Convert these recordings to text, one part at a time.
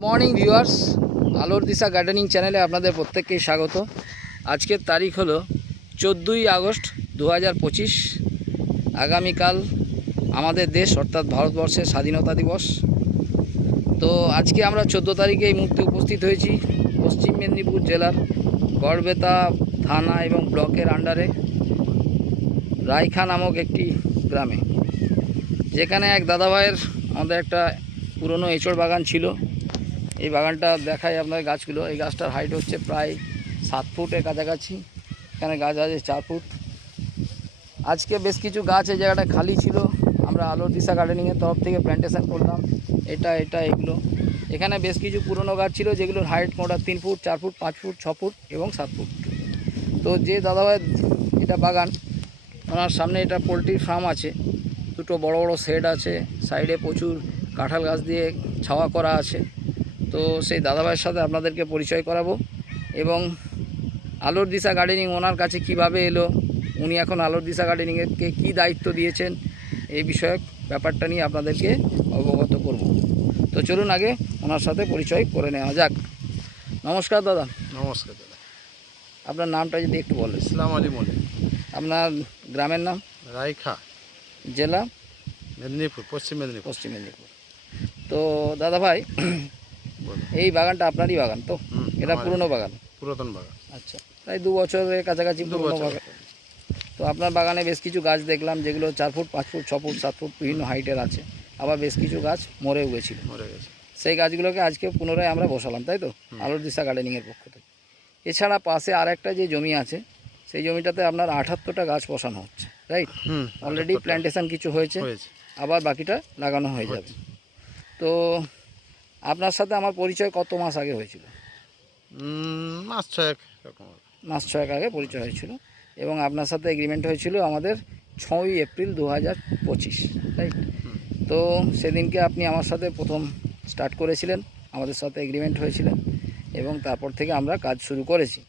Morning viewers, আলোর দিশা gardening চ্যানেলে আপনাদের প্রত্যেককেই স্বাগত। আজকের তারিখ হলো 14ই আগস্ট 2025। আগামীকাল আমাদের দেশ অর্থাৎ ভারতবর্ষের স্বাধীনতা দিবস। তো আজকে আমরা 14 তারিখে এই মুহূর্তে উপস্থিত হয়েছি পশ্চিম মেদিনীপুর জেলার গড়বেতা থানা এবং ব্লকের আন্ডারে রায়খা নামক একটি গ্রামে, যেখানে এক দাদাভাইয়ের আমাদের একটা পুরনো এঁচড় বাগান ছিল। এই বাগানটা দেখায় আপনার গাছগুলো। এই গাছটার হাইট হচ্ছে প্রায় 7 ফুটের কাছাকাছি। এখানে গাছ আছে 4 ফুট। আজকে বেশ কিছু গাছ এই জায়গাটা খালি ছিল, আমরা আলোর দিশা গার্ডেনিংয়ের তরফ থেকে প্ল্যান্টেশন করলাম। এগুলো এখানে বেশ কিছু পুরনো গাছ ছিল, যেগুলোর হাইট মোটা 3 ফুট, 4 ফুট, 5 ফুট, 6 ফুট এবং 7 ফুট। তো যে দাদাভাই এটা বাগান, ওনার সামনে এটা পোলট্রির ফার্ম আছে, দুটো বড় বড় শেড আছে, সাইডে প্রচুর কাঁঠাল গাছ দিয়ে ছাওয়া করা আছে। তো সেই দাদাভাইয়ের সাথে আপনাদেরকে পরিচয় করাবো এবং আলোর দিশা গার্ডেনিং ওনার কাছে কিভাবে এলো, উনি এখন আলোর দিশা গার্ডেনিংকে কী দায়িত্ব দিয়েছেন, এই বিষয়ক ব্যাপারটা নিয়ে আপনাদেরকে অবগত করব। তো চলুন আগে ওনার সাথে পরিচয় করে নেওয়া যাক। নমস্কার দাদা। নমস্কার দাদা। আপনার নামটা যদি একটু বলেন। ইসলাম আলী মল্লিক। আপনার গ্রামের নাম? রায়খা, জেলা? মেদিনীপুর, পশ্চিম মেদিনীপুর। পশ্চিম মেদিনীপুর। তো দাদাভাই, এই বাগানটা আপনারই বাগান তো? এটা পুরনো বাগান? পুরাতন বাগান। আচ্ছা, প্রায় 2 বছরের কাছাকাছি পুরনো বাগান। তো আপনার বাগানে বেশ কিছু গাছ দেখলাম, যেগুলো 4 ফুট, 5 ফুট, 6 ফুট, 7 ফুট বিভিন্ন হাইটের আছে। আবার বেশ কিছু গাছ মরে গেছিল। সেই গাছগুলোকে আজকে পুনরায় আমরা বসালাম, তাই তো, আলোর দিশা গার্ডেনিংয়ের পক্ষ থেকে। এছাড়া পাশে আরেকটা যে জমি আছে, সেই জমিটাতে আপনার 78টা গাছ বসানো হচ্ছে, রাইট? অলরেডি প্ল্যান্টেশন কিছু হয়েছে, আবার বাকিটা লাগানো হয়ে যাবে। তো আপনার সাথে আমার পরিচয় কত মাস আগে হয়েছিল? মাস 6 আগে পরিচয় হয়েছিল এবং আপনার সাথে এগ্রিমেন্ট হয়েছিল আমাদের 6ই এপ্রিল 2025, রাইট? তো সেদিনকে আপনি আমার সাথে প্রথম স্টার্ট করেছিলেন, আমাদের সাথে এগ্রিমেন্ট হয়েছিলেন এবং তারপর থেকে আমরা কাজ শুরু করেছি।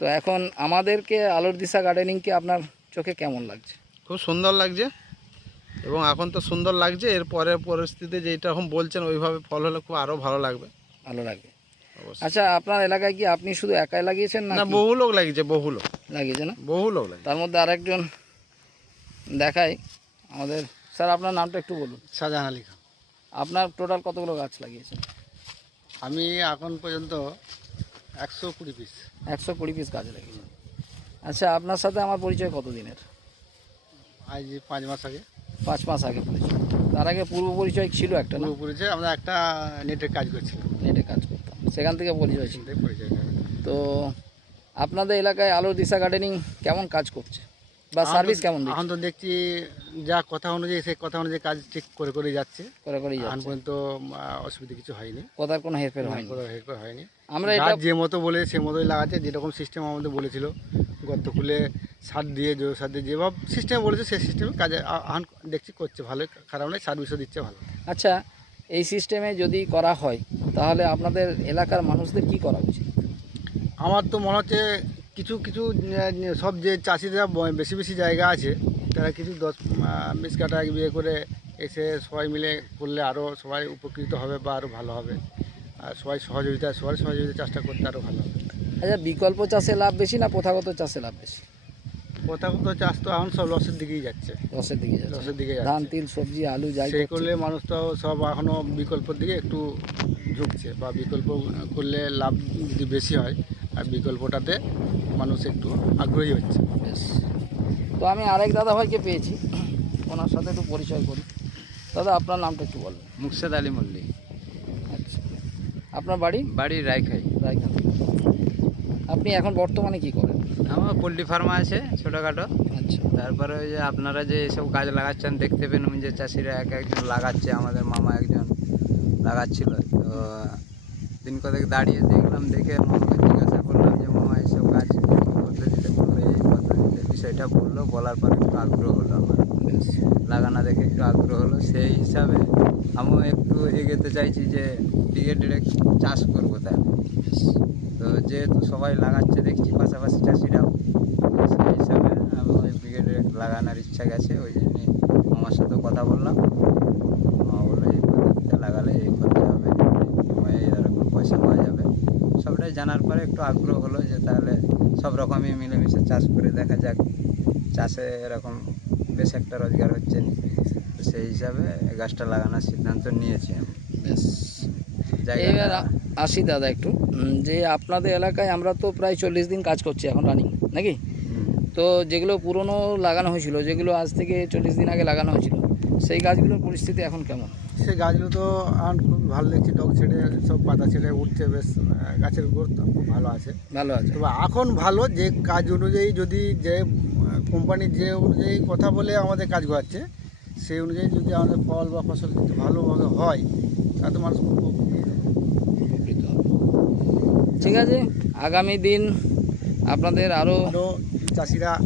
তো এখন আমাদেরকে আলোর দিশা গার্ডেনিংকে আপনার চোখে কেমন লাগছে? খুব সুন্দর লাগছে এবং এখন তো সুন্দর লাগছে। এর পরের পরিস্থিতি যেটা এখন বলছেন ওইভাবে ফল হলে খুব আরও ভালো লাগবে। ভালো লাগবে। আচ্ছা, আপনার এলাকায় কি আপনি শুধু একাই লাগিয়েছেন না? বহু লোক লাগিয়েছে, বহু লোক লাগিয়েছে না? বহু লোক লাগিয়েছে। তার মধ্যে আরেকজন দেখাই আমাদের। স্যার, আপনার নামটা একটু বলুন। শাহজাহান আলী খান। আপনার টোটাল কতগুলো গাছ লাগিয়েছেন? আমি এখন পর্যন্ত 120 পিস। 120 পিস গাছ লাগিয়েছেন। আচ্ছা, আপনার সাথে আমার পরিচয় কত দিনের? আজ 5 মাস আগে। 5 মাস আগে পরিচয়। তার আগে পূর্ব পরিচয় ছিল একটা? পূর্ব পরিচয়, আমরা একটা নেটের কাজ করছিলাম। নেটে কাজ করতাম, সেখান থেকে পরিচয় ছিল। পরিচয়। তো আপনাদের এলাকায় আলোর দিশা গার্ডেনিং কেমন কাজ করছে বা সার্ভিস কেমন দিচ্ছে? এখন তো দেখছি যা কথা অনুযায়ী, সেই কথা অনুযায়ী কাজ ঠিক করে যাচ্ছে। এখন পর্যন্ত অসুবিধা কিছু হয়নি। কথার কোনো হেরফের হয়নি? হেরফের হয়নি। আমরা এটা যে মতো বলে সে মতোই লাগাচ্ছে, যেরকম সিস্টেম আমাদের বলেছিল, গর্ত খুলে সার দিয়ে, জৈব সার দিয়ে যেভাবে সিস্টেম বলেছে সেই সিস্টেমে কাজে এখন দেখছি করছে ভালোই, খারাপ নয়, সার্ভিসও দিচ্ছে ভালো। আচ্ছা, এই সিস্টেমে যদি করা হয় তাহলে আপনাদের এলাকার মানুষদের কি করা উচিত? আমার তো মনে হচ্ছে কিছু কিছু সব যে চাষিরা বেশি বেশি জায়গা আছে, তারা কিছু 10-20 কাঠা বিয়ে করে এসে সবাই মিলে করলে আরও সবাই উপকৃত হবে বা আরও ভালো হবে। আর সবাই সহযোগিতা চাষটা করতে আরও ভালো হবে। আচ্ছা, বিকল্প চাষে লাভ বেশি না প্রথাগত চাষে লাভ বেশি? প্রথাগত চাষ তো এখন সব লসের দিকেই যাচ্ছে। লসের দিকে যাচ্ছে। ধান, তিল, সবজি, আলু যাই সেই করলে মানুষ তো সব এখনও বিকল্পের দিকে একটু ঝুঁকছে, বা বিকল্প করলে লাভ যদি বেশি হয়, আর বিকল্পটাতে মানুষ একটু আগ্রহী হচ্ছে। বেশ। তো আমি আরেক দাদাভাইকে পেয়েছি, ওনার সাথে একটু পরিচয় করি। দাদা, আপনার নামটা একটু বলবেন। মুর্শেদ আলী মল্লিক। আচ্ছা, আপনার বাড়ি? বাড়ি রায়খাই। রায়খাই। আপনি এখন বর্তমানে কি করেন? আমার পোলট্রি ফার্ম আছে ছোটোখাটো। আচ্ছা। তারপরে ওই যে আপনারা যে এসব গাছ লাগাচ্ছেন দেখতে পেন, যে চাষিরা একজন লাগাচ্ছে, আমাদের মামা একজন লাগাচ্ছিল। তো দিন কতক দাঁড়িয়ে দেখলাম, দেখে মামাকে জিজ্ঞাসা করলাম যে মামা এসব গাছ পদ্ধতিতে করলে, এই পদ্ধতিতে বিষয়টা বললো, বলার পরে একটু আগ্রহ হলো আমার, লাগানো দেখে একটু আগ্রহ হলো। সেই হিসাবে আমিও একটু এগোতে চাইছি যে ডিরেক্ট চাষ করবো। তার তো যেহেতু সবাই লাগাচ্ছে দেখছি, পাশাপাশি চাষিরাও, সেই হিসাবে আমি ওই ডিরেক্ট লাগানোর ইচ্ছা গেছে। ওই জন্য আমার সাথে কথা বললাম, বললো এই পদ্ধতিতে লাগালে এই করতে হবে, ব্যাপারটাই জানার পরে একটু আগ্রহ হলো যে তাহলে সব রকমই মিলেমিশে চাষ করে দেখা যাক, চাষে এরকম বেশ একটা রোজগার হচ্ছে না, তো সেই হিসাবে এই গাছটা লাগানোর সিদ্ধান্ত নিয়েছি আমি। বেশ, জায়গাটা এবার আসি দাদা একটু যে আপনাদের এলাকায় আমরা তো প্রায় 40 দিন কাজ করছি এখন রানিং নাকি? হুম। তো যেগুলো পুরনো লাগানো হয়েছিল, যেগুলো আজ থেকে 40 দিন আগে লাগানো হয়েছিল, সেই গাছগুলোর পরিস্থিতি এখন কেমন? সেই গাছগুলো তো এখন খুব ভালো দেখছি, ডগ ছেড়ে সব পাতা ছেড়ে উঠছে, বেশ গাছের গ্রোথ খুব ভালো আছে। ভালো আছে। তবে এখন ভালো যে কাজ অনুযায়ী যদি যে কোম্পানি যে অনুযায়ী কথা বলে আমাদের কাজ করাচ্ছে, সেই অনুযায়ী যদি আমাদের ফল বা ফসল যদি ভালোভাবে হয় তাতে মানুষ খুব উপকৃত হবে। উপকৃত হবে। ঠিক আছে, আগামী দিন আপনাদের আরও আরও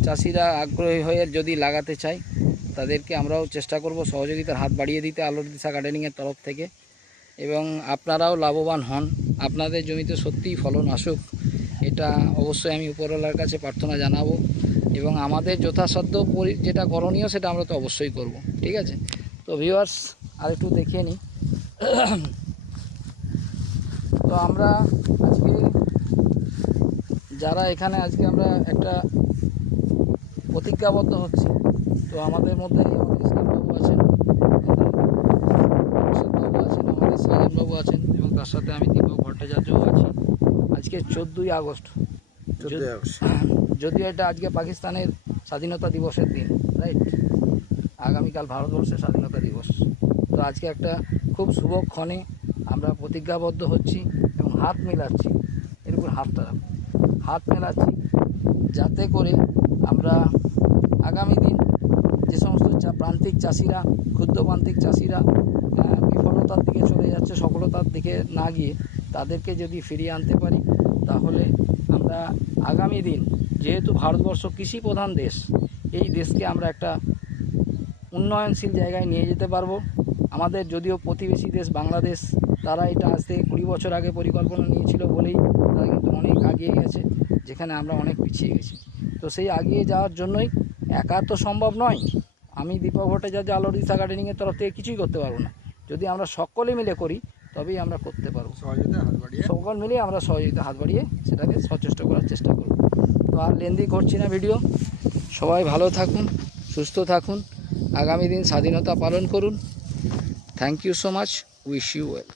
চাষিরা আগ্রহী হয়ে যদি লাগাতে চায় তাদেরকে আমরাও চেষ্টা করব সহযোগিতার হাত বাড়িয়ে দিতে আলোর দিশা গার্ডেনিংয়ের তরফ থেকে, এবং আপনারাও লাভবান হন, আপনাদের জমিতে সত্যিই ফলন আসুক, এটা অবশ্যই আমি উপরওয়ালার কাছে প্রার্থনা জানাবো, এবং আমাদের যথাসাধ্য যেটা করণীয় সেটা আমরা তো অবশ্যই করব। ঠিক আছে, তো ভিউয়ার্স আর একটু দেখিয়ে নিই। তো আমরা আজকে যারা এখানে আজকে আমরা একটা প্রতিজ্ঞাবদ্ধ হচ্ছি, তো আমাদের মধ্যে আমাদের ইসলামবাবু আছেন, বাবু আছেন, আমাদের সাজানবাবু আছেন, এবং তার সাথে আমি দীপক ভট্টাচার্যও আছি। আজকে 14ই আগস্ট, যদিও এটা আজকে পাকিস্তানের স্বাধীনতা দিবসের দিন, রাইট? আগামীকাল ভারতবর্ষের স্বাধীনতা দিবস। তো আজকে একটা খুব শুভক্ষণে আমরা প্রতিজ্ঞাবদ্ধ হচ্ছি এবং হাত মেলাচ্ছি, এর উপর হাত মেলাচ্ছি, যাতে করে আমরা আগামী দিন যে সমস্ত প্রান্তিক চাষিরা, ক্ষুদ্র প্রান্তিক চাষিরা বিফলতার দিকে চলে যাচ্ছে, সফলতার দিকে না গিয়ে তাদেরকে যদি ফিরিয়ে আনতে পারি, তাহলে আমরা আগামী দিন, যেহেতু ভারতবর্ষ কৃষি প্রধান দেশ, এই দেশকে আমরা একটা উন্নয়নশীল জায়গায় নিয়ে যেতে পারবো। আমাদের যদিও প্রতিবেশী দেশ বাংলাদেশ, তারা এটা আজ থেকে 20 বছর আগে পরিকল্পনা নিয়েছিল বলেই তারা কিন্তু অনেক এগিয়ে গেছে, যেখানে আমরা অনেক পিছিয়ে গেছি। তো সেই এগিয়ে যাওয়ার জন্যই একা তো সম্ভব নয়, আমি দীপক ভট্টাচার্য আলোর দিশা গার্ডেনিংয়ের তরফ থেকে কিছুই করতে পারবো না, যদি আমরা সকলে মিলে করি তবেই আমরা করতে পারবো। সহযোগিতা হাত বাড়িয়ে সকল মিলে আমরা সহযোগিতা হাত বাড়িয়ে সেটাকে সচেষ্ট করার চেষ্টা করব। তো আর লেন্দি করছি না ভিডিও, সবাই ভালো থাকুন, সুস্থ থাকুন, আগামী দিন স্বাধীনতা পালন করুন। Thank you so much, wish you well.